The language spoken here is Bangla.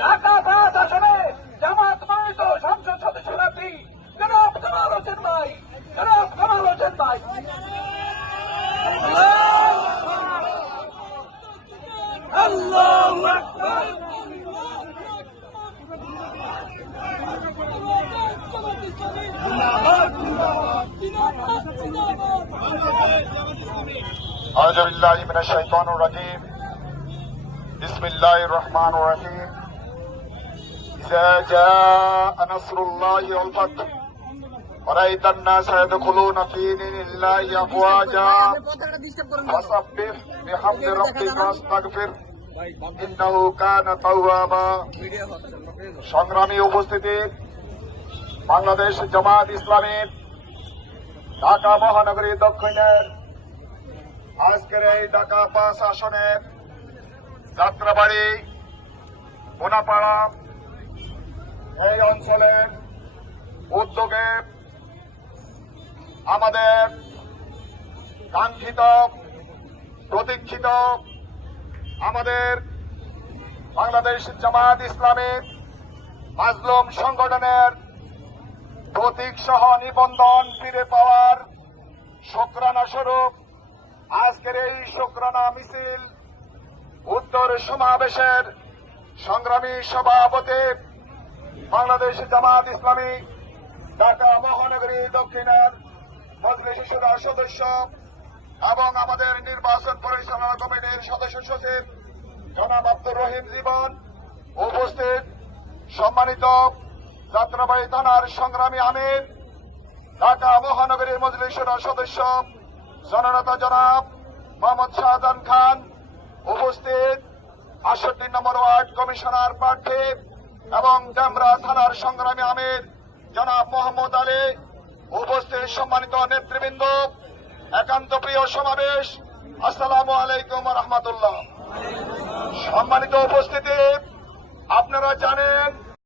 ঢাকা 5 আসনে জামাত মনোনীত সংসদ সদস্য প্রার্থী জনাব কামাল হোসেন ভাই, জনাব কামাল হোসেন ভাই। আল্লাহু আকবার। أعوذ بالله من الشيطان الرجيم بسم الله الرحمن الرحيم إذا جاء نصر الله والفتح ورأيت الناس يدخلون في دين الله أفواجا فسبح بحمد ربك واستغفر إنه كان توابا। সংগ্রামী উপস্থিতি, বাংলাদেশ জামাত ইসলামী ঢাকা মহানগরী দক্ষিণের আজকের এই ঢাকা 5 আসনের যাত্রাবাড়ি মোনাপাড়া এই অঞ্চলের উদ্যোগে আমাদের কাঙ্ক্ষিত প্রতীক্ষিত আমাদের বাংলাদেশ জামাত ইসলামী মাজলুম সংগঠনের প্রতীক সহ নিবন্ধন ফিরে পাওয়ার শুকরানা স্বরূপ আজকের এই শুকরানা মিছিল উত্তর সমাবেশের সংগ্রামী সভাপতি বাংলাদেশ জামাত ইসলামী ঢাকা মহানগরী দক্ষিণের মজলিস শুরার সদস্য এবং আমাদের নির্বাচন পরিচালনা কমিটির সদস্য সচিব জনাব আব্দুর রহিম জীবন উপস্থিত, সম্মানিত যাত্রাবাড়ি থানার সংগ্রামী আমির, ঢাকা মহানগরী মজলিস শুরার সদস্য জননেতা জনাব মোহাম্মদ শাহজাহান খান উপস্থিত, ৬৮ নম্বর ওয়ার্ড কমিশনার প্রার্থী এবং ডেমরা থানার সংগ্রামী আমির জনাব মোহাম্মদ আলী উপস্থিত, সম্মানিত নেতৃবৃন্দ, একান্ত প্রিয় সমাবেশ, আসসালামু আলাইকুম ওয়া রাহমাতুল্লাহ। সম্মানিত উপস্থিতি, আপনারা জানেন